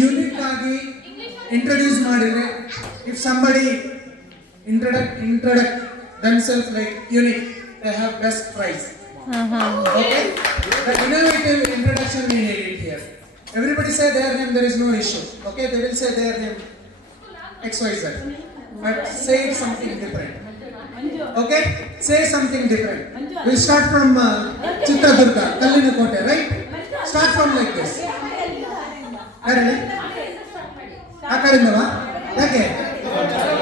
Unique ಆಗಿ introduce ಮಾಡಿದ್ರೆ if somebody introduct themselves like unique, they have best prize. Okay, the innovative introduction we need it here. Everybody say their name, there is no issue. Okay, they will say their name XYZ, but say something different. Okay, say something different. We'll start from Chitradurga, Kallinakote, right? Start from like this. Ready? Akadindava? Okay.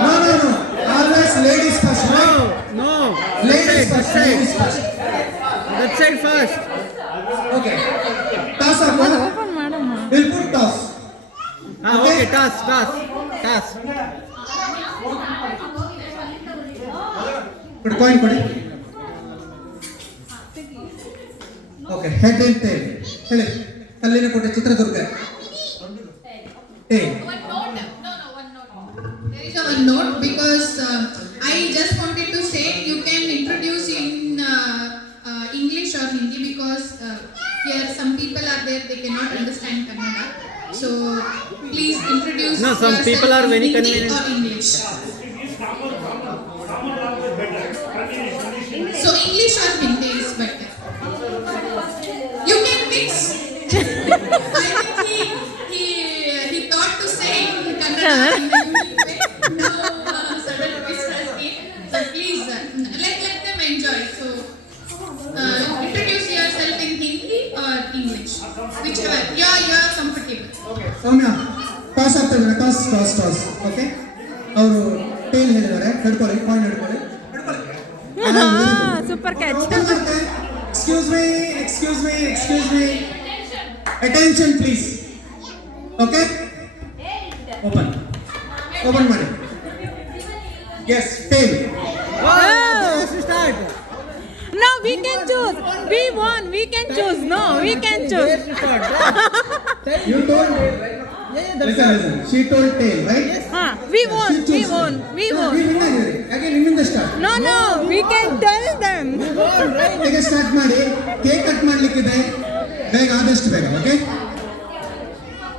No. Always ladies first, right? No. Ladies first. Ladies first. That side first. Okay. Toss up. We'll put toss. Okay, toss. Put coin, put it. Okay, head and tail. Hello. Kallinakote, Chitradurga. Tail. One note because I just wanted to say you can introduce in English or Hindi because here some people are there, they cannot understand Kannada. So please introduce. No, some people are very Hindi convenient. or English. So English or Hindi is better. You can mix. I think he thought to say in Kannada. So please let them enjoy. So introduce yourself in Hindi or English, whichever you are comfortable. Okay. Soumya, toss up the toss. Okay. Our tail ಹೇಳಿದ್ದಾರೆ ಹಿಡ್ಕೊಳ್ಳಿ coin ಹಿಡ್ಕೊಳ್ಳಿ super catch. Excuse me. Attention please. Okay. Open ಮಾಡಿ. Yes, tail. Start. No, we can choose. We won. We can choose. No, we can choose. You told tail, right? Listen. She told tail, right? We won. We won. We win again. Niಮ್ಮಿಂದ start. No. We can tell them. ಈಗ start ಮಾಡಿ. Cake cut ಮಾಡ್ಲಿಕ್ಕಿದೆ. ಬೇಗ ಆದಷ್ಟು ಬೇಗ, okay?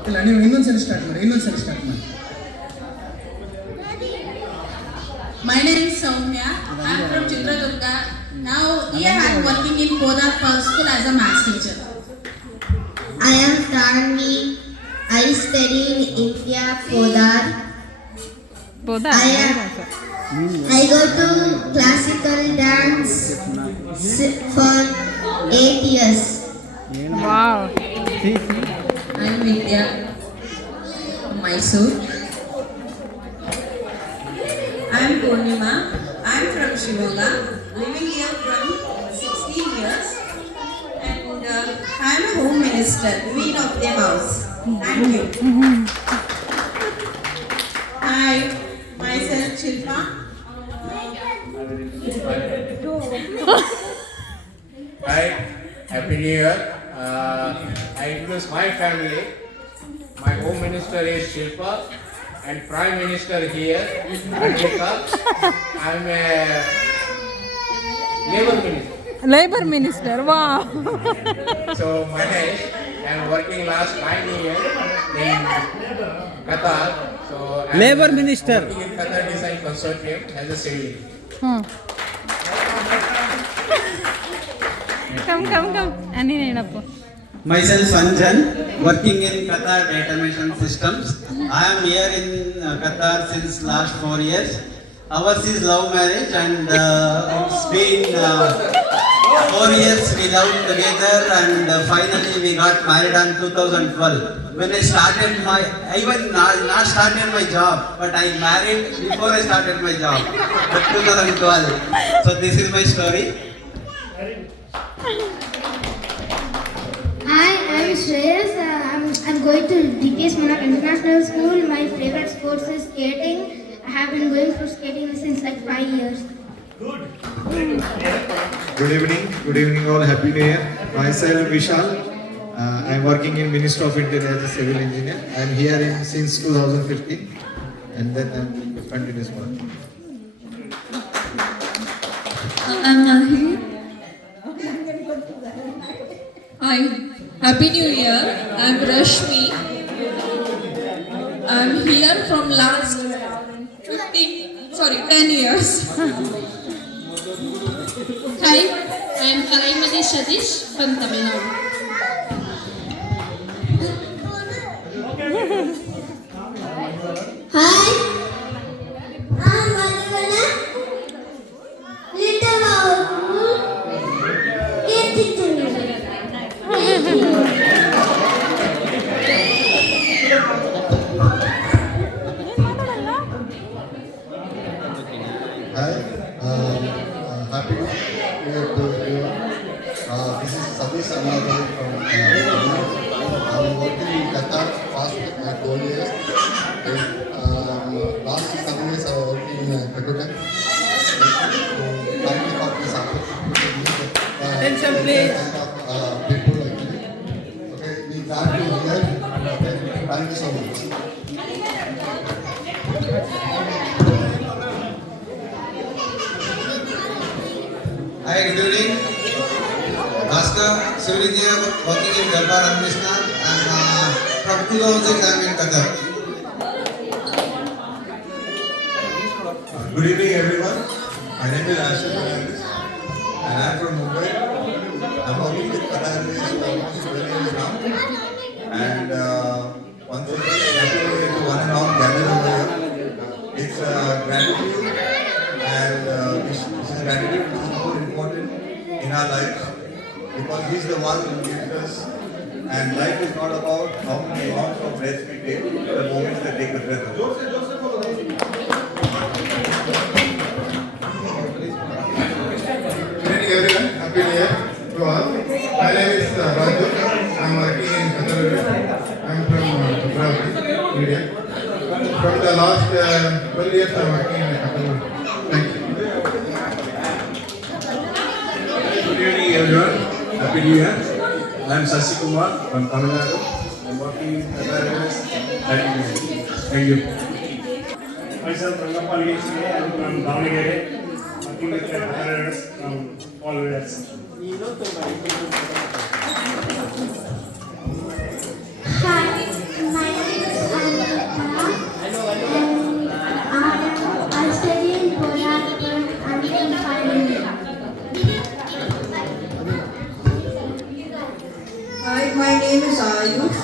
ಇಲ್ಲ ನೀವು ಇನ್ನೊಂದ್ಸಲ ಸ್ಟಾರ್ಟ್ ಮಾಡಿ. My name is Soumya. I am from Chitradurga. Now here I am working in Podar School as a maths teacher. I am Tanvi. I study in India, Podar. I go to classical dance for 8 years. Wow. I am Vidya from Mysore. I am Purnima. I am from Shivaga, living here from 16 years, and I am a home minister, queen of the house. Thank you. Hi, myself Shilpa. Hi, Happy New Year. I introduce my family. My home minister is Shilpa. And Prime Minister here, Andrika. I'm a Labor Minister. Wow. So Mahesh, I'm working last 9 years in Qatar. So I'm Labor Minister. working in Qatar Design Consortium as a civil. Come. Ani nenappu. Myself Anjan, working in Qatar Data Mission Systems. I am here in Qatar since last 4 years. Ours is love marriage and it's been 4 years we loved together and finally we got married on 2012. When I started not started my job, but I married before I started my job, but 2012. So this is my story. Hi, I'm Shreyas. I'm going to DKS Monarch International School. My favorite sports is skating. I have been going for skating since like 5 years. Good evening all. Happy New Year. Myself Vishal. I am working in Ministry of Interior as a civil engineer. I am here since 2015, and then I am continuous work. I'm Nahi. Hi, Happy New Year. I'm Rashmi. here from last 10 years. Hi, I am Kalaimati Satish from Tamil Nadu. Hi, I'm Madhuvana. Little Babu. Hi, happy New Year to everyone. This is Satish Annadurai from I'm working in Qatar past 12 years. Last 7 years I was working in Qatar. Thank you for this opportunity. Attention, please. People actually. Okay, we glad to hear. Thank you so much. Hi, good evening. Bhaskar, civil engineer working in Darbar Ramakrishna, and from 2006 I am in Qatar. Good evening, everyone. My name is Ashish Fernandez, and I am from Mumbai. I am working with Qatar Airways for almost 12 years now. And once again, happy New Year to one and all gathered over here. It's gratitude, and this is gratitude which is more important in our lives, because He's the one who gives us. And life is not about how many amounts of breaths we take, but the moments that take the breath away. Good evening everyone, happy New Year to all. My name is Raju. I am working in Qatar. I am from Brazil, India. From the last 12 years I am working in Qatar. Thank you. Good evening, everyone. Happy New Year. I am Sasi Kumar from Tamil Nadu. I am working in Qatar Airways. Happy New Year. Thank you. Myself, Rangapalli, I am from Davangere, working with Qatar Airways from all years. Hi, my name is Anita, and I study in Bodhapur until final year. Hi, my name is Ayush.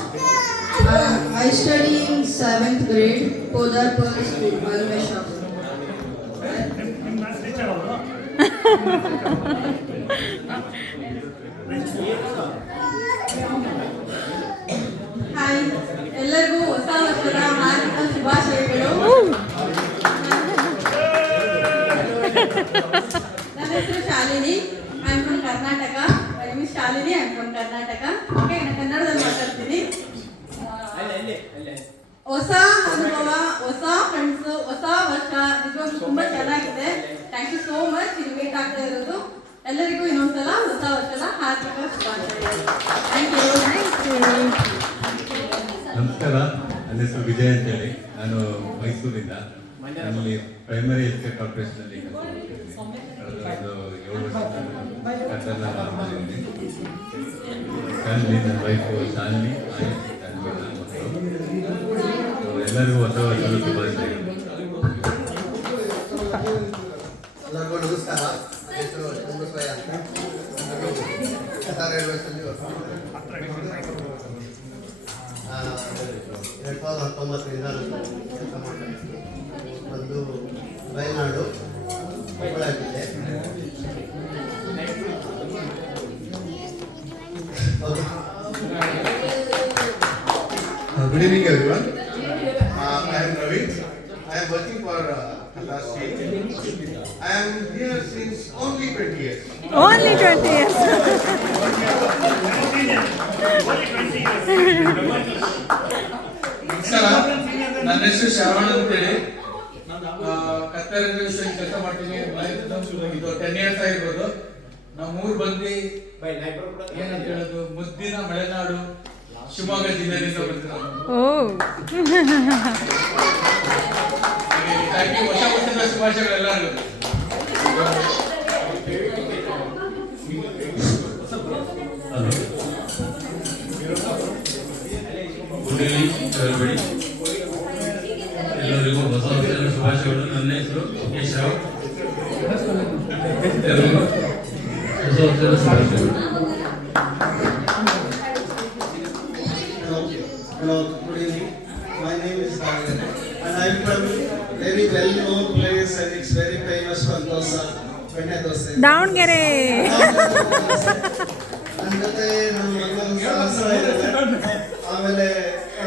I study in 7th grade, Podharpur School, Balmeshwar. Hi ಎಲ್ಲರಿಗೂ ಹೊಸ ವರ್ಷದ ಹಾರ್ದಿಕ ಶುಭಾಶಯಗಳು. ನನ್ನ ಹೆಸರು Shalini. I am from Karnataka. I miss Shalini. I am from Karnataka. Okay, ನಾನು ಕನ್ನಡದಲ್ಲಿ ಮಾತಾಡ್ತೀನಿ. ಹೊಸ ಅನುಭವ, ಹೊಸ ಫ್ರೆಂಡ್ಸು, ಹೊಸ ವರ್ಷ ನಿಜವಾಗ್ಲೂ ತುಂಬ ಚೆನ್ನಾಗಿದೆ. Thank you so much. ಇದು ಮೀಟ್ ಆಗ್ತಾ ಇರೋದು ಎಲ್ಲರಿಗೂ ಇನ್ನೊಂದ್ಸಲ ಹೊಸ ವರ್ಷದ ಹಾರ್ದಿಕ ಶುಭಾಶಯಗಳು. Thank you. ನಮಸ್ಕಾರ, ನನ್ನ ಹೆಸರು ವಿಜಯ್ ಅಂತೇಳಿ. ನಾನು ಮೈಸೂರಿಂದ. ಅಲ್ಲಿ ಪ್ರೈಮರಿ ಹೆಲ್ತ್ ಕೇರ್ ಕಾರ್ಪೊರೇಷನಲ್ಲಿ ಕೆಲಸ ಮಾಡ್ತಿದ್ದೀನಿ. ಕಳೆದ ಒಂದು 7 ವರ್ಷದಿಂದ ಕಟ್ಟಡದಲ್ಲಿ ಫ್ಯಾಮಿಲಿ, ನನ್ನ ವೈಫು ಶಾಲಿನಿ, ಎಲ್ಲರಿಗೂ ಹೊಸ ವರ್ಷದ ಶುಭಾಶಯಗಳು. ಎಲ್ಲರಿಗೂ ನಮಸ್ಕಾರ. ನನ್ನ ಹೆಸರು ಚಂದ್ರಸ್ವಯ್ಯ ಅಂತ. ಕತಾರ್ ಏರ್ವೇಸಲ್ಲಿ 2019ರಿಂದ ಕೆಲಸ ಮಾಡ್ತಾಯಿದ್ದೀನಿ. ಒಂದು ಬಯನಾಡು ಕೊಪ್ಪಳಾಗಿದೆ. Good evening, everyone. I am Ravi. I am working for Qatar State. I am here since only 20 years. Only 20 years. ನಮಸ್ಕಾರ, ನನ್ನ ಹೆಸರು ಶ್ರವಣ ಅಂತೇಳಿ. ಕತ್ತರ್ ಕೆಲಸ ಮಾಡ್ತೀನಿ. ಇದು 10 ಇಯರ್ಸ್ ಆಗಿರ್ಬೋದು. ನಾವು 3 ಬಂದು ಏನಂತ ಹೇಳೋದು, ಮುದ್ದಿನ ಮಲೆನಾಡು ಶಿವಮೊಗ್ಗ ಜಿಲ್ಲೆಯಿಂದ ಬರ್ತೀವಿ. Oh. ಹೊಸ ವರ್ಷದ ಶುಭಾಶಯಗಳು ಎಲ್ಲರಿಗೂ. Good evening, everybody. ಎಲ್ಲರಿಗೂ ಹೊಸ ವರ್ಷದ ಶುಭಾಶಯಗಳು. ನನ್ನ ಹೆಸರು ಕೇಶವ್. ಎಲ್ಲರಿಗೂ ಹೊಸ ವರ್ಷದ ಶುಭಾಶಯಗಳು. Hello, good evening. My name is Sagar and I am from very well known place and it's very famous for dosa, Penne dosa. Davanagere. ಅಂದತೆ ನಮ್ಮ ಮಗಳು ಸಹಸ್ರ ಇದ್ದಾರೆ. ಆಮೇಲೆ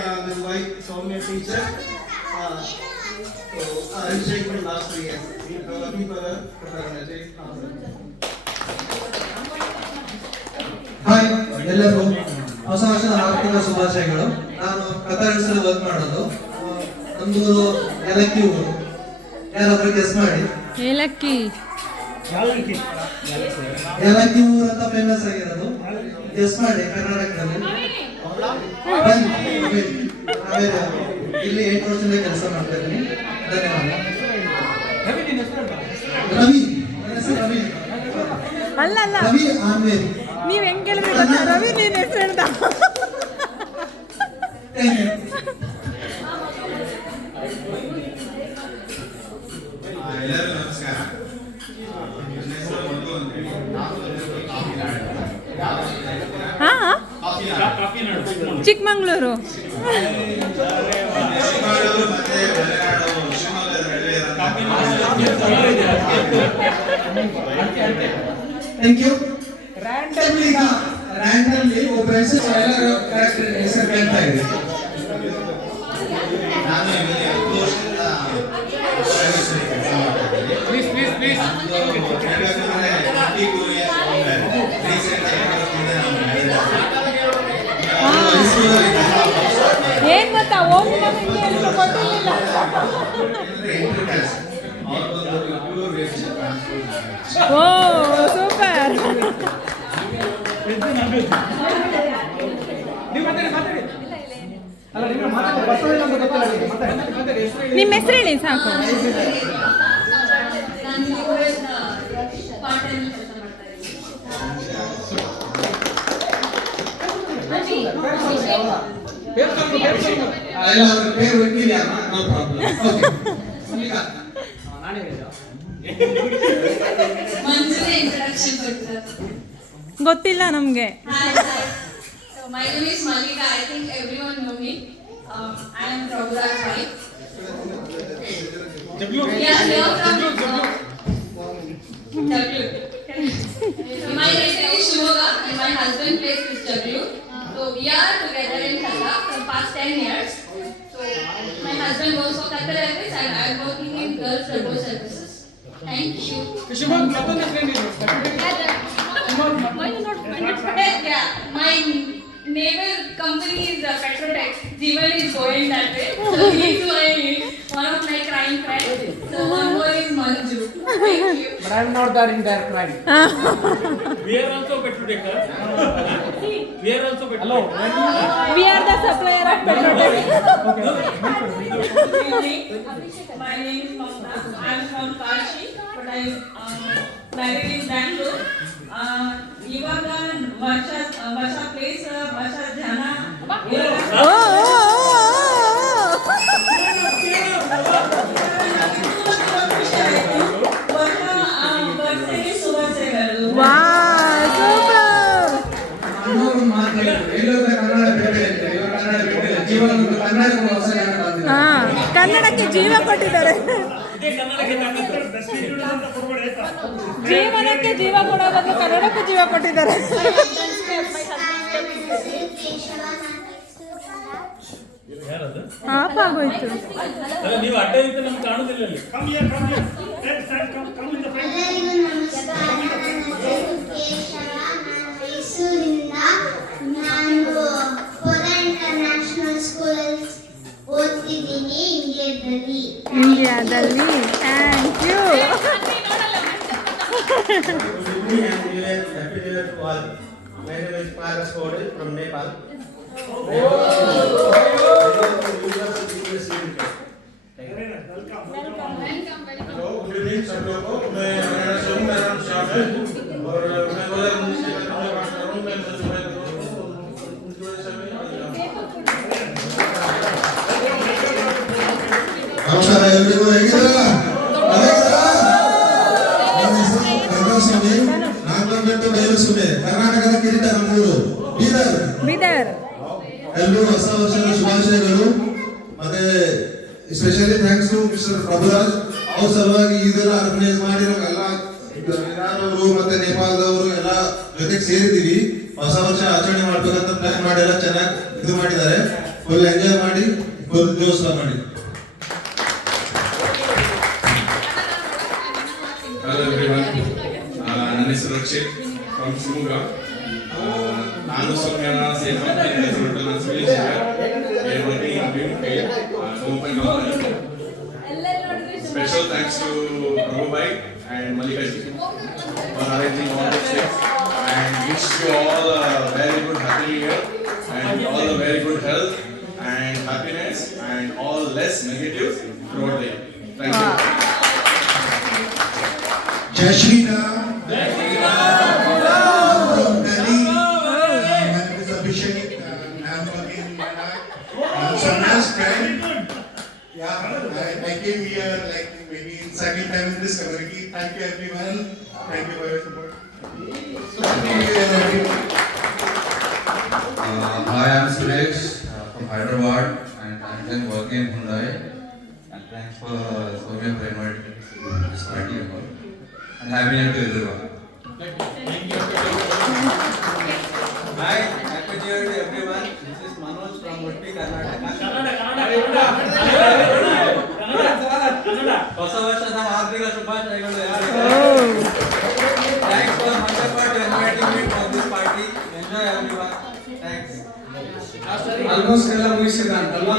ನನ್ನ wife Soumya teacher. Abhishek from last 3 years. Working for the fraternity. Hi ಎಲ್ಲರಿಗೂ ಹೊಸ ವರ್ಷದ ಹಾರ್ದಿಕ ಶುಭಾಶಯಗಳು. ನಾನು ಕತಾರ್ಸಲ್ಲಿ ವರ್ಕ್ ಮಾಡೋದು. ನಮ್ಮದು ಏಲಕ್ಕಿ ಊರು. ಯಾರಾದ್ರೂ ಗೆಸ್ ಮಾಡಿ. ಏಲಕ್ಕಿ ಏಲಕ್ಕಿ ಊರು ಅಂತ ಫೇಮಸ್ ಆಗಿರೋದು. ಗೆಸ್ ಮಾಡಿ ಕರ್ನಾಟಕದಲ್ಲಿ. ಇಲ್ಲಿ 8 ವರ್ಷದಿಂದ ಕೆಲಸ ಮಾಡ್ತಾ ಇದ್ದೀನಿ. ಧನ್ಯವಾದ. ರವಿ, ನನ್ನ ಹೆಸರು ರವಿ. ಅಲ್ಲ ಅಲ್ಲ, ರವಿ ಆನ್ವೇರಿ. ನೀವ್ ಹೆಂಗ್ ಕೇಳಿದ್ರೆ ಗೊತ್ತಾ? ರವಿ ನೀನ್ ಹೆಸರು ಹೇಳ್ದ. ಎಲ್ಲರಿಗೂ ನಮಸ್ಕಾರ. ನನ್ನ ಹೆಸರು ಮಧು ಅಂತೇಳಿ. ಹಾ, ಚಿಕ್ಕಮಂಗ್ಳೂರು. ಚಿಕ್ಕಮಗಳೂರು ಮತ್ತೆ ಮಲೆನಾಡು ಶಿವಮೊಗ್ಗದ ನಡುವೆ ಥ್ಯಾಂಕ್ ಯು. ರ್ಯಾಂಡಮ್ಲಿ ಒಬ್ಬ ಹೆಸರು ಎಲ್ಲರೂ ಕರೆಕ್ಟ್ ಹೆಸರು ಕೇಳ್ತಾ ಇದ್ದೀವಿ. ನಾನು ಇಲ್ಲಿ 10 ವರ್ಷದಿಂದ ಸರ್ವಿಸಲ್ಲಿ ಕೆಲಸ ಮಾಡ್ತಾ ಇದ್ದೀನಿ. ಏನ್ ಗೊತ್ತಾ, ಹೋಗಿ ನಮಗೆ ಏನು ಗೊತ್ತಿಲ್ಲ. ಓ ಸೂಪರ್. ನಿಮ್ಮ ಹೆಸರು ಹೇಳಿ ಸಾಕು. పేరు పెట్టినా నో ప్రాబ్లం. ఓకే ಗೊತ್ತಿಲ್ಲ ನಮ್ಗೆ. My name is Malika. I think everyone know me. I am Prabhu's wife. We are here from W. My name is Shivoga and my husband place is W. So we are together in Qatar from past 10 years. So my husband works for Qatar Airways and I am working in Girls Turbo Services. Thank you. Yeah, my neighbor company is Petrotech. Jeevan is going that way. So he is one of my crying friends. So one more is Manju. Thank you. But I am not there in their crying. We are also Petrotech. We are also Petrotech. Hello. We are the supplier of Petrotech. My name is Mamta. I am from Kashi, but I am married in Bangalore. ಇವಾಗ ವರ್ಷ place ವರ್ಷ ಜನ ಶುಭಾಶಯಗಳು. ಕನ್ನಡಕ್ಕೆ ಜೀವ ಕೊಟ್ಟಿದ್ದಾರೆ. ಜೀವನಕ್ಕೆ ಜೀವ ಕೊಡೋ ಬದಲು ಕನ್ನಡಕ್ಕೆ ಜೀವ ಕೊಟ್ಟಿದ್ದಾರೆ. ಆಫ್ ಆಗೋಯ್ತು. ನೀವು ಅಡ್ಡ ಇತ್ತು ನಮ್ಗೆ ಕಾಣುದಿಲ್ಲ ಅಲ್ಲಿ. ಓದ್ತಿದ್ದೀನಿ ಇಂಡಿಯಾದಲ್ಲಿ. Thank you. Happy New Year to all. My name is Paras Kodil from Nepal. Hello, good evening सब लोगों को. मैं मेरा नाम मेरा नाम श्याम है और मैं बोला इंग्लिश में बात कर रहा हूँ. मैं ನಮಸ್ಕಾರ ಎಲ್ರಿಗೂ, ಹೇಗಿದ್ದೀರಾ? ನನ್ನ ಹೆಸರು ಗಂಗಾಸ್ವಾಮಿ, ನಾಗಲಂಬೆಟ್ಟು ಬಯಲುಸೀಮೆ, ಕರ್ನಾಟಕದ ಕಿರೀಟ ನಮ್ಮೂರು ಬೀದರ್. ಎಲ್ರಿಗೂ ಹೊಸ ವರ್ಷದ ಶುಭಾಶಯಗಳು. ಮತ್ತೆ specially thanks to mister Prabhuraj. ಅವ್ರ ಸಲುವಾಗಿ ಇದೆಲ್ಲ ಆರ್ಗನೈಸ್ ಮಾಡಿರೋಲ್ಲ, ಇರಾನವರು ಮತ್ತೆ ನೇಪಾಳದವರು ಎಲ್ಲ ಜೊತೆಗೆ ಸೇರಿದೀವಿ. ಹೊಸ ವರ್ಷ ಆಚರಣೆ ಮಾಡ್ಬೇಕಂತ ಪ್ಲಾನ್ ಮಾಡಿ ಎಲ್ಲ ಚೆನ್ನಾಗಿ ಇದು ಮಾಡಿದ್ದಾರೆ. ಫುಲ್ ಎಂಜಾಯ್ ಮಾಡಿ, ಫುಲ್ ಜೋಸ್ಲ ಮಾಡಿ. Hello everyone. ನನ್ನ ಹೆಸರು ರಕ್ಷಿತ್ ಫ್ರಮ್ ಶಿವಮೊಗ್ಗ. ನಾನು ಸೌಮ್ಯನ safe Special thanks to Prabhu Bhai and Malika ji for arranging all these things, and wish you all a very good happy new year and all a very good health and happiness and all less negatives throughout the year. Thank you. Jai Shri Ram. Jai Shri Ram. From Delhi. My name is Abhishek. I'm working in Sanya's friend. Yeah, I came here like maybe second time in this community. Thank you everyone. Thank you for your support. Hi, I'm Suresh from Hyderabad, and I'm then working in Hyundai. And thanks for Soumya for inviting me to this party. And happy new year to everyone. Hi, happy new year to everyone. This is Manoj from Udupi, Karnataka. ಹೊಸ ವರ್ಷದ ಹಾರ್ದಿಕ ಶುಭಾಶಯಗಳು. Thanks for Mandapa to inviting me for this party. Enjoy everyone. Thanks. Almost ಎಲ್ಲ ಮುಗಿಸಿದ ಅಂತಲ್ವಾ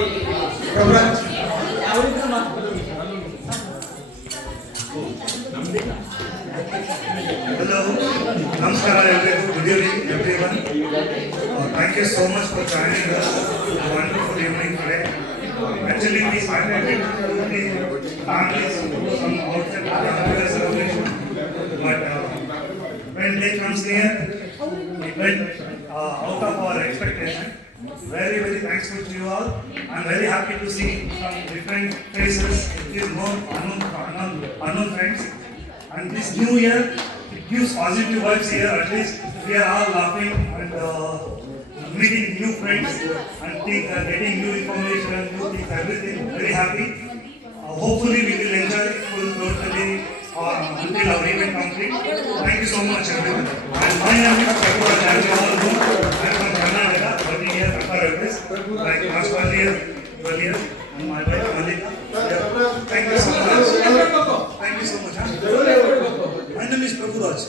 program? Hello, Namaskar everyone. Good evening everyone. Thank you so much for joining us. A wonderful evening today. Actually, we started with families from outside the celebration, but when day comes near, it went out of our expectation. Very, very thankful to you all. I'm very happy to see some different faces, more unknown friends. And this new year, it gives positive vibes here. At least we are all laughing and meeting new friends and getting new information, new things, everything. Very happy. Hopefully we will enjoy full totally until our event complete. Thank you so much everyone. And my name is Prabhupada. As you all know, I am from Karnataka, working here at Airways, like last 12 years, and my wife Malika. Thank you so much. Thank you so much. My name is Prabhupada.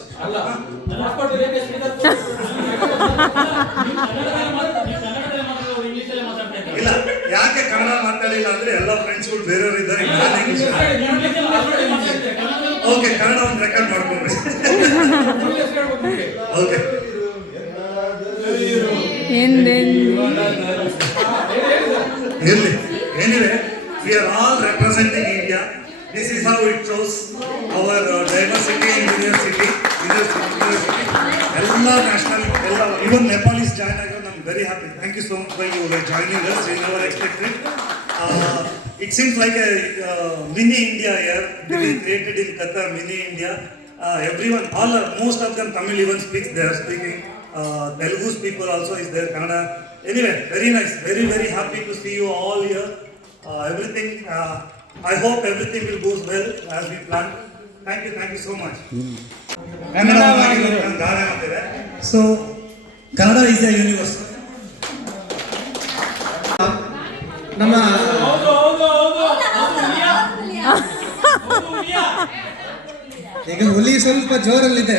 ಇಲ್ಲ, ಯಾಕೆ ಕನ್ನಡ ಮಾತಾಡಿಲ್ಲ ಅಂದ್ರೆ ಎಲ್ಲ ಫ್ರೆಂಡ್ಸ್ಗಳು ಬೇರೆಯವರು ಇದ್ದಾರೆ. Okay, Kannada ಒಂದು record ಮಾಡ್ಕೊಂಡ್ರಿ. ಓಕೆ, ಇರ್ಲಿ. ಏನಿದೆ, we are all representing India. This is how it shows our diversity in university. ಎಲ್ಲ ನ್ಯಾಷನಲ್, ಎಲ್ಲ ಇವನ್ Nepalese ಜಾಯ್ನ್ ಆಗಿ I'm very happy. Thank you so much for you joining us. We never expected. It seems like a mini India here. They created in Qatar, mini India. Everyone, most of them Tamil even speaks. They are speaking. Telugu's people also is there. Kannada. Anyway, very nice. Very, very happy to see you all here. Everything. I hope everything will go well as we planned. Thank you so much. So, Kannada is a universe. ನಮ್ಮ ಈಗ ಹುಲಿ ಸ್ವಲ್ಪ ಜೋರಲ್ಲಿದೆ,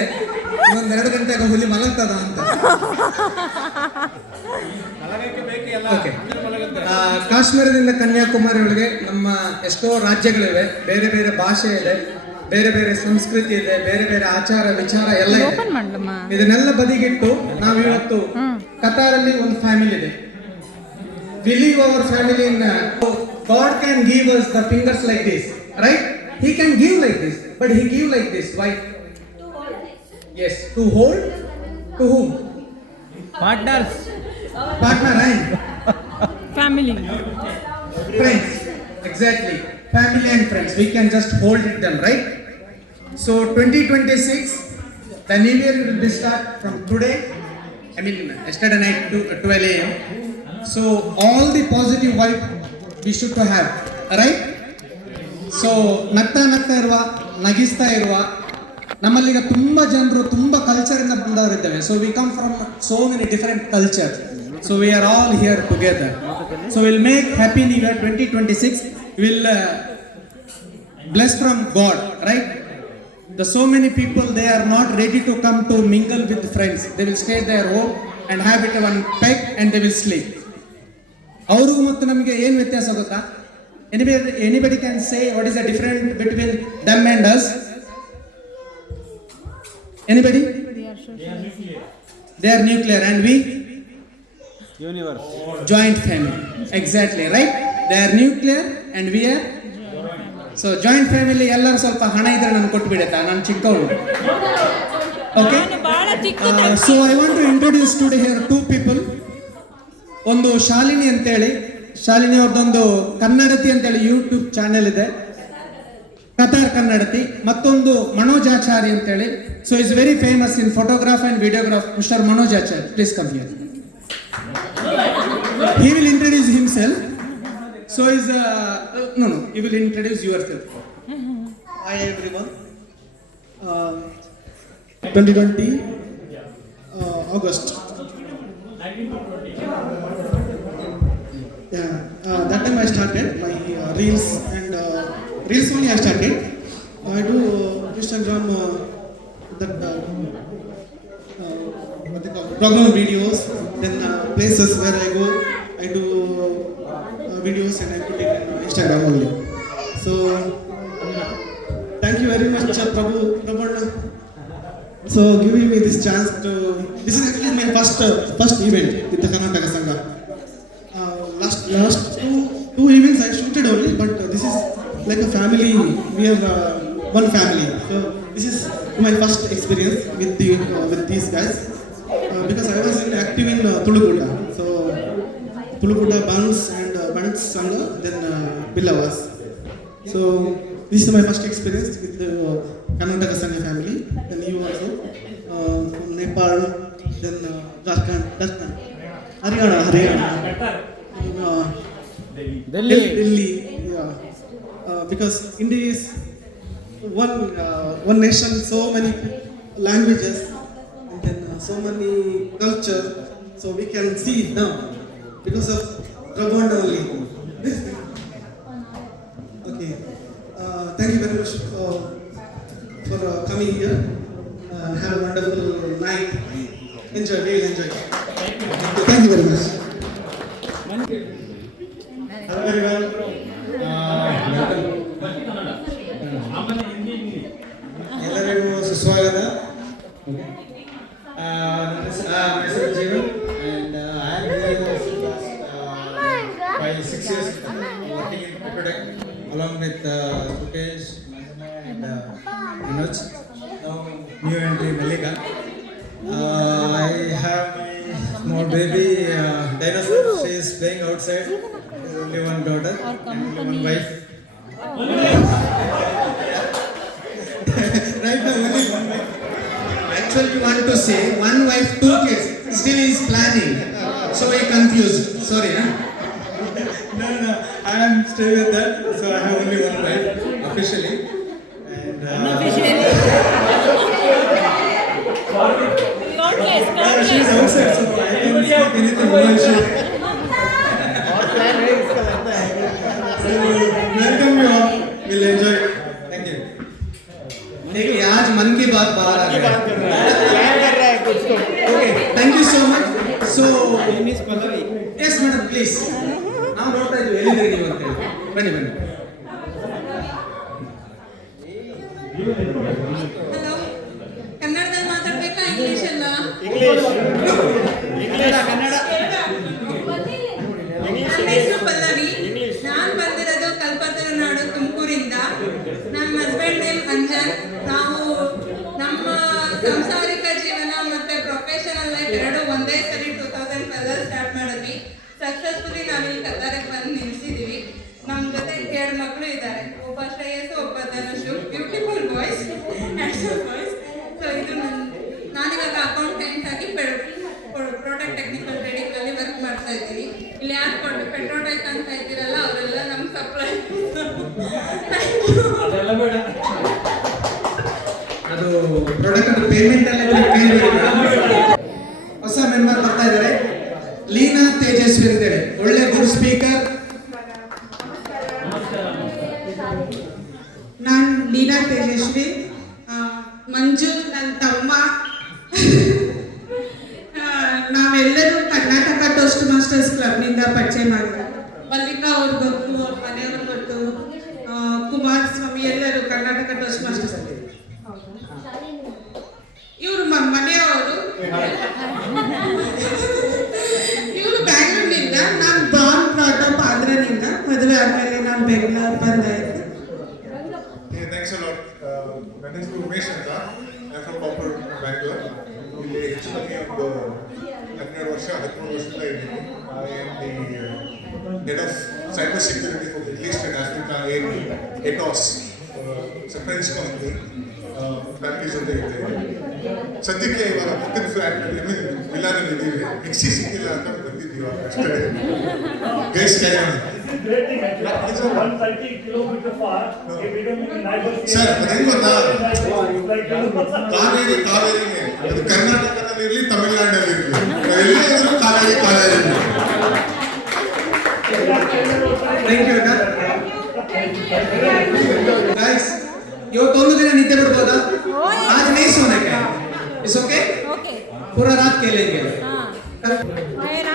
ಇನ್ನೊಂದೆರಡು ಗಂಟೆಗೆ ಹುಲಿ ಮಲಗ್ತದ ಅಂತ. Okay, ಕಾಶ್ಮೀರದಿಂದ ಕನ್ಯಾಕುಮಾರಿವರೆಗೆ ನಮ್ಮ ಎಷ್ಟೋ ರಾಜ್ಯಗಳಿವೆ, ಬೇರೆ ಬೇರೆ ಭಾಷೆ ಇದೆ, ಬೇರೆ ಬೇರೆ ಸಂಸ್ಕೃತಿ ಇದೆ, ಬೇರೆ ಬೇರೆ ಆಚಾರ ವಿಚಾರ ಎಲ್ಲ ಇದೆ. ಇದನ್ನೆಲ್ಲ ಬದಿಗಿಟ್ಟು ನಾವಿವತ್ತು ಕತಾರಲ್ಲಿ ಒಂದು ಫ್ಯಾಮಿಲಿ ಇದೆ. We leave our family in God can give us the fingers like this, right? He can give like this, but he give like this. Why? Yes, to hold. To whom? Partners. Partner and family. friends. Exactly. family and friends. We can just hold it them, right? So 2026, the new year will be start from today. I mean, yesterday night to 12 a.m. So all the positive vibe we should to have, right? So ನಗ್ತಾ ಇರುವ ನಗಿಸ್ತಾ ಇರುವ ನಮ್ಮಲ್ಲಿಗ ತುಂಬ ಜನರು ತುಂಬ ಕಲ್ಚರಿಂದ ಬಂದವರಿದ್ದೇವೆ. So we come from so many different culture. So we are all here together. So will make happy new year 2026. Will bless from God, right? The so many people, they are not ready to come to mingle with friends. They will stay their home and have it one peg and they will sleep. ಅವ್ರಿಗೂ ಮತ್ತು ನಮಗೆ ಏನು ವ್ಯತ್ಯಾಸ ಗೊತ್ತಾ? Anybody can say what is the difference between them and us? Anybody? They are nuclear and we? Universe. Joint family. Exactly, right? They are nuclear and we are? So joint family ಎಲ್ಲರೂ ಸ್ವಲ್ಪ ಹಣ ಇದ್ರೆ ನಾನು ಕೊಟ್ಬಿಡುತ್ತಾ, ನಾನು ಚಿಕ್ಕವನು. Okay, so I want to introduce today here two people. ಒಂದು ಶಾಲಿನಿ ಅಂತೇಳಿ, ಶಾಲಿನಿ ಅವ್ರದ್ದೊಂದು ಕನ್ನಡತಿ ಅಂತೇಳಿ ಯೂಟ್ಯೂಬ್ ಚಾನೆಲ್ ಇದೆ, ಕತಾರ್ ಕನ್ನಡತಿ. ಮತ್ತೊಂದು ಮನೋಜ್ ಆಚಾರ್ಯ ಅಂತೇಳಿ. So is very famous in photograph and videograph. Mister Manoj Acharya, please come here. He will introduce himself. So is no, you will introduce yourself. Hi everyone. 2020 August. Yeah, that time I started my reels and reels only I started. I do Instagram that what they call program videos. Then places where I go, I do videos and I put it in Instagram only. So thank you very much, Prabhu. So giving me this chance to. This is actually my first event with the Karnataka Sangha. Last two events I shooted only, but this is like a family. We are one family. So this is my first experience with these guys because I was active in Tuluguda. So Tuluguda Buns and Sangha, then Billavas. So this is my first experience with the Karnataka Sangha family. Then you also from Nepal, then Jharkhand, Haryana, Delhi. Yeah. Because India is one nation, so many languages, and then so many culture. So we can see it now because of Rabond only. Okay. Thank you very much for coming here. Have a wonderful night. Enjoy, we'll enjoy. Thank you very much. Hello everyone. ಎಲ್ಲರಿಗೂ ಸುಸ್ವಾಗತ. ನನ್ನ ಹೆಸರು Jeevan and I am here by 6 years working in Peptech along with Sukesh and Manoj. Now new entry Malika. I have my small baby Dinosaur. She is playing outside. Only one daughter and only one wife. Right now only one wife. Actually, you want to say one wife, 2 kids. Still he is planning. So I confused. Sorry, huh? No. I am still with that. So I have only one wife officially. And she is outside, so I can speak anything when she. Welcome you all. We'll enjoy. Thank you. देखिए आज मन की बात बाहर आ गया. Okay, thank you so much. So Miss Pallavi. Yes, madam, please. Now ನೋಡ್ತಾ ಇದ್ವಿ ಎಲ್ಲಿದ್ದೀರಿ ನೀವು ಅಂತ ಹೇಳಿ. ಬನ್ನಿ. ಹಲೋ, ಕನ್ನಡದಲ್ಲಿ ಮಾತಾಡ್ಬೇಕಾ ಇಂಗ್ಲಿಷ್ ಅಲ್ಲ? ಕನ್ನಡ. ನನ್ನ ಹೆಸರು ಪಲ್ಲವಿ. ನಾನು ಬಂದಿರೋದು ಕಲ್ಪತರು ನಾಡು ತುಮಕೂರಿಂದ. ನಮ್ಮ ಹಸ್ಬೆಂಡ್ ನೇಮ್ ಅಂಜನ್. ನಾವು ನಮ್ಮ ಸಂಸಾರಿಕ ಜೀವನ ಮತ್ತೆ ಪ್ರೊಫೆಷನಲ್ ಲೈಫ್ ಎರಡು ಒಂದೇ ಸರಿ 2012 ಸ್ಟಾರ್ಟ್ ಮಾಡಿದ್ವಿ. ಸಕ್ಸಸ್ಫುಲಿ ನಾವು ಇಲ್ಲಿ ಕತಾರಿಗೆ ಬಂದು ನಿಲ್ಸಿದೀವಿ. ನಮ್ಮ ಜೊತೆ ಪೇಮೆಂಟ್ ಎಲ್ಲ ಕೇಳಬೇಡಿ. ಹೊಸ ಮೆಂಬರ್ ಬರ್ತಾ ಇದ್ದಾರೆ, ಲೀನಾ ತೇಜಸ್ವಿ ಅಂತೇಳಿ, ಒಳ್ಳೆ ಗುಡ್ ಸ್ಪೀಕರ್. ನಾನು ಲೀನಾ ತೇಜಸ್ವಿ, ಮಂಜು ನನ್ನ ತಮ್ಮ. ನಾವೆಲ್ಲರೂ ಕರ್ನಾಟಕ ಟೋಸ್ಟ್ ಮಾಸ್ಟರ್ಸ್ ಕ್ಲಬ್ನಿಂದ ಪರಿಚಯ ಮಾಡಿದ್ರು. ಮಲ್ಲಿಕಾ ಅವ್ರು ಗೊತ್ತು, ಅವ್ರ ಮನೆಯವ್ರು ಗೊತ್ತು, ಕುಮಾರಸ್ವಾಮಿ ಎಲ್ಲರೂ ಕರ್ನಾಟಕ ಟೋಸ್ಟ್ ಮಾಸ್ಟರ್ಸ್ ಅಂತ. ಇವರು ಮನೆಯವರು, ಇವರು ಬ್ಯಾಂಗ್ಳೂರಿನಿಂದ, ನಾನು ಬಾನ್ ಪ್ರಾಡಪ್ ಆಂಧ್ರನಿಂದ. ಮದುವೆ ಆದ್ಮೇಲೆ ನಾನು ಬೆಂಗಳೂರು ಬಂದಾಯ್ತು. Thanks a lot. My name is Umesh Anta. I'm from Popper, Bangalore. ಇಲ್ಲಿ ಹೆಚ್ಚು ಕಮ್ಮಿ ಒಂದು 12 ವರ್ಷದಿಂದ ಇದ್ದೀನಿ. I am the head of cyber security for Middle East and Africa in ETOS. It's a French company. Family ಜೊತೆ ಇದ್ದೇವೆ. ಸದ್ಯಕ್ಕೆ ಇವಾಗ ಪಕ್ಕದ ಫ್ಲಾಟ್ನಲ್ಲಿ ವಿಲ್ಲಾನಲ್ಲಿ ಇದ್ದೀವಿ. ಮಿಕ್ಸಿ ಸಿಕ್ಕಿಲ್ಲ ಅಂತ ಬಂದಿದ್ದೀವಿ ಅಷ್ಟೇ. Guys carry on. ಸರ್ ಅದೇನು ಗೊತ್ತಾ, ಕಾವೇರಿ ಕಾವೇರಿನೇ, ಅದು ಕರ್ನಾಟಕದಲ್ಲಿ ಇರಲಿ ತಮಿಳುನಾಡಿನಲ್ಲಿ ಇರಲಿ, ಎಲ್ಲೇ ಇದ್ರೂ Kaveri Kaveri. Thank you guys. ಇವತ್ತೊಂದು ದಿನ ನಿದ್ದೆ ಬಿಡ್ಬೋದಾ? आज नहीं सोने का, इट्स ओके, पूरा रात खेलेंगे.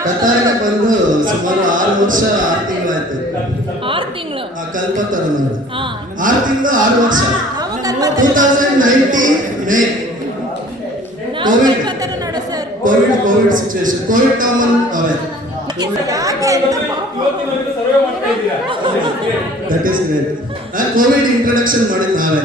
ಕತಾರ್ಗೆ ಬಂದು ಸುಮಾರು 6 ವರ್ಷ 6 ತಿಂಗಳಾಯ್ತು. 6 ತಿಂಗಳು ಕಲ್ಪತರ ನೋಡಿ, 6 ತಿಂಗಳು 6 ವರ್ಷ. 2019 May Covid situation, Covid common away. That is great. Covid introduction ಮಾಡಿದ್ ನಾವೇ.